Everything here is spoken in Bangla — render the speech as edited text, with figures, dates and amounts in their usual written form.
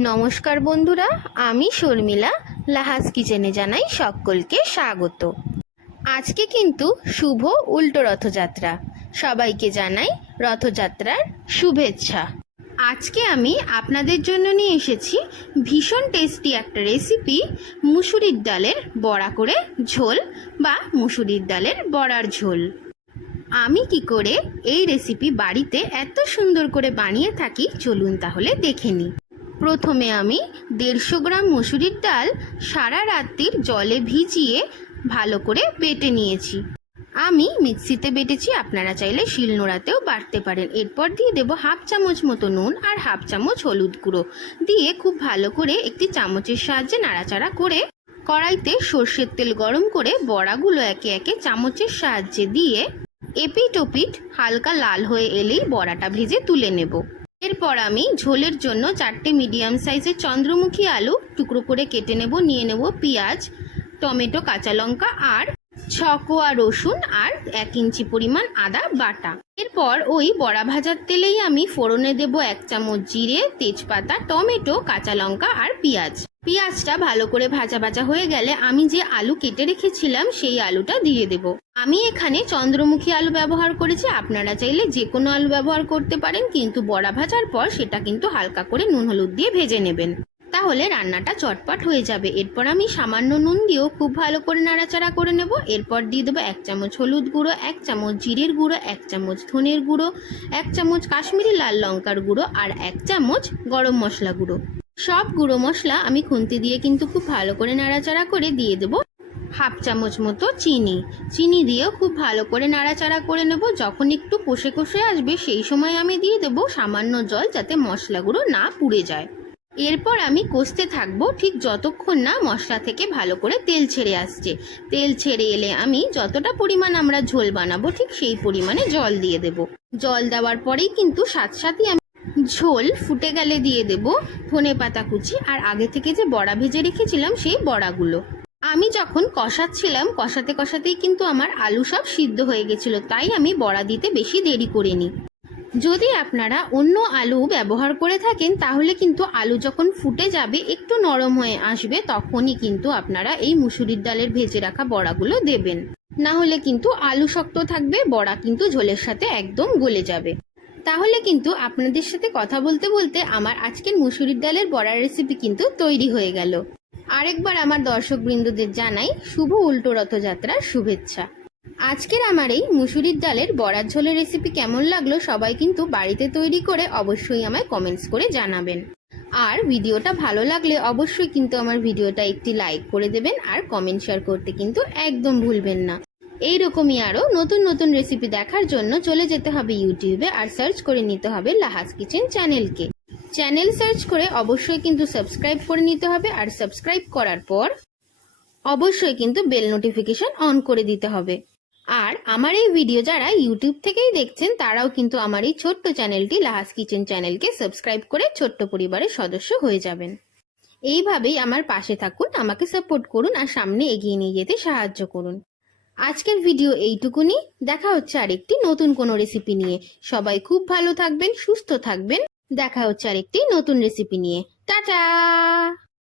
নমস্কার বন্ধুরা, আমি শর্মিলা লাহাস কিচেনে জানাই সকলকে স্বাগত। আজকে কিন্তু শুভ উল্টো রথযাত্রা। সবাইকে জানাই রথযাত্রার শুভেচ্ছা। আজকে আমি আপনাদের জন্য নিয়ে এসেছি ভীষণ টেস্টি একটা রেসিপি, মুসুরির ডালের বড়া করে ঝোল বা মুসুরির ডালের বড়ার ঝোল। আমি কি করে এই রেসিপি বাড়িতে এত সুন্দর করে বানিয়ে থাকি চলুন তাহলে দেখে নিই। প্রথমে আমি 150 গ্রাম মুসুরির ডাল সারা রাত্রির জলে ভিজিয়ে ভালো করে বেটে নিয়েছি। আমি মিক্সিতে বেটেছি, আপনারা চাইলে শিলনোড়াতেও বাটতে পারেন। এরপর দিয়ে দেবো হাফ চামচ মতো নুন আর হাফ চামচ হলুদ গুঁড়ো দিয়ে খুব ভালো করে একটি চামচের সাহায্যে নাড়াচাড়া করে কড়াইতে সর্ষের তেল গরম করে বড়াগুলো একে একে চামচের সাহায্যে দিয়ে এপিট ওপিট হালকা লাল হয়ে এলেই বড়াটা ভেজে তুলে নেব। এরপর আমি ঝোলের জন্য 4টে মিডিয়াম সাইজের চন্দ্রমুখী আলু টুকরো করে কেটে নেব। নিয়ে নেব পেঁয়াজ, টমেটো, কাঁচা লঙ্কা আর 6 কোয়া রসুন আর 1 ইঞ্চি পরিমাণ আদা বাটা। এরপর ওই বড়া ভাজার তেলেই আমি ফোড়নে দেব 1 চামচ জিরে, তেজপাতা, টমেটো, কাঁচা লঙ্কা আর পেঁয়াজ। পেঁয়াজটা ভালো করে ভাজা ভাজা হয়ে গেলে আমি যে আলু কেটে রেখেছিলাম সেই আলুটা দিয়ে দেব। আমি এখানে চন্দ্রমুখী আলু ব্যবহার করেছি, আপনারা চাইলে যে কোনো আলু ব্যবহার করতে পারেন, কিন্তু বড়া ভাজার পর সেটা কিন্তু হালকা করে নুন হলুদ দিয়ে ভেজে নেবেন, তাহলে রান্নাটা চটপট হয়ে যাবে। এরপর আমি সামান্য নুন দিয়েও খুব ভালো করে নাড়াচাড়া করে নেব। এরপর দিয়ে দেবো 1 চামচ হলুদ গুঁড়ো, 1 চামচ জিরের গুঁড়ো, 1 চামচ ধনের গুঁড়ো, 1 চামচ কাশ্মীরি লাল লঙ্কার গুঁড়ো আর 1 চামচ গরম মশলা গুঁড়ো। সব গুঁড়ো মশলা আমি খুন্তি দিয়ে কিন্তু খুব ভালো করে নাড়াচাড়া করে দিয়ে দেবো হাফ চামচ মতো চিনি দিয়েও খুব ভালো করে নাড়াচাড়া করে নেব। যখন একটু কষে কষে আসবে সেই সময় আমি দিয়ে দেবো সামান্য জল, যাতে মশলাগুলো না পুড়ে যায়। এরপর আমি কষতে থাকবো ঠিক যতক্ষণ না মশলা থেকে ভালো করে তেল ছেড়ে আসছে। তেল ছেড়ে এলে আমি যতটা পরিমাণ আমরা ঝোল বানাবো ঠিক সেই পরিমাণে জল দিয়ে দেব। জল দেওয়ার পরেই কিন্তু সাথে আমি ঝোল ফুটে গেলে দিয়ে দেব ধনেপাতা কুচি আর আগে থেকে যে বড়া ভেজে রেখেছিলাম সেই বড়াগুলো। আমি যখন কষাচ্ছিলাম কষাতে কষাতেই কিন্তু আমার আলু সব সিদ্ধ হয়ে গেছিল, তাই আমি বড়া দিতে বেশি দেরি করিনি। যদি আপনারা অন্য আলু ব্যবহার করে থাকেন তাহলে কিন্তু আলু যখন ফুটে যাবে একটু নরম হয়ে আসবে তখনই কিন্তু আপনারা এই মুসুরির ডালের ভেজে রাখা বড়াগুলো দেবেন, না হলে কিন্তু আলু শক্ত থাকবে, বড়া কিন্তু ঝোলের সাথে একদম গলে যাবে। তাহলে কিন্তু আপনাদের সাথে কথা বলতে বলতে আমার আজকের মুসুরির ডালের বড়ার রেসিপি কিন্তু তৈরি হয়ে গেল। আরেকবার আমার দর্শকবৃন্দদের জানাই শুভ উল্টো রথযাত্রার শুভেচ্ছা। আজকের আমার এই মুসুরির ডালের বড়ার ঝোলের রেসিপি কেমন লাগলো সবাই কিন্তু বাড়িতে তৈরি করে অবশ্যই আমায় কমেন্টস করে জানাবেন। আর ভিডিওটা ভালো লাগলে অবশ্যই কিন্তু আমার ভিডিওটা একটি লাইক করে দেবেন আর কমেন্ট শেয়ার করতে কিন্তু একদম ভুলবেন না। এইরকমই আরও নতুন নতুন রেসিপি দেখার জন্য চলে যেতে হবে ইউটিউবে আর সার্চ করে নিতে হবে লাহাস কিচেন চ্যানেলকে। চ্যানেল সার্চ করে অবশ্যই কিন্তু সাবস্ক্রাইব করে নিতে হবে আর সাবস্ক্রাইব করার পর অবশ্যই কিন্তু বেল নোটিফিকেশন অন করে দিতে হবে। আর আমার এই ভিডিও যারা ইউটিউব থেকেই দেখছেন তারাও কিন্তু আমার এই ছোট্ট চ্যানেলটি লাহাস কিচেন চ্যানেলকে সাবস্ক্রাইব করে ছোট্ট পরিবারের সদস্য হয়ে যাবেন। এইভাবেই আমার পাশে থাকুন, আমাকে সাপোর্ট করুন আর সামনে এগিয়ে নিয়ে যেতে সাহায্য করুন। আজকের ভিডিও এইটুকুনি, দেখা হচ্ছে আরেকটি নতুন কোনো রেসিপি নিয়ে। সবাই খুব ভালো থাকবেন, সুস্থ থাকবেন। দেখা হচ্ছে আরেকটি নতুন রেসিপি নিয়ে। টাটা।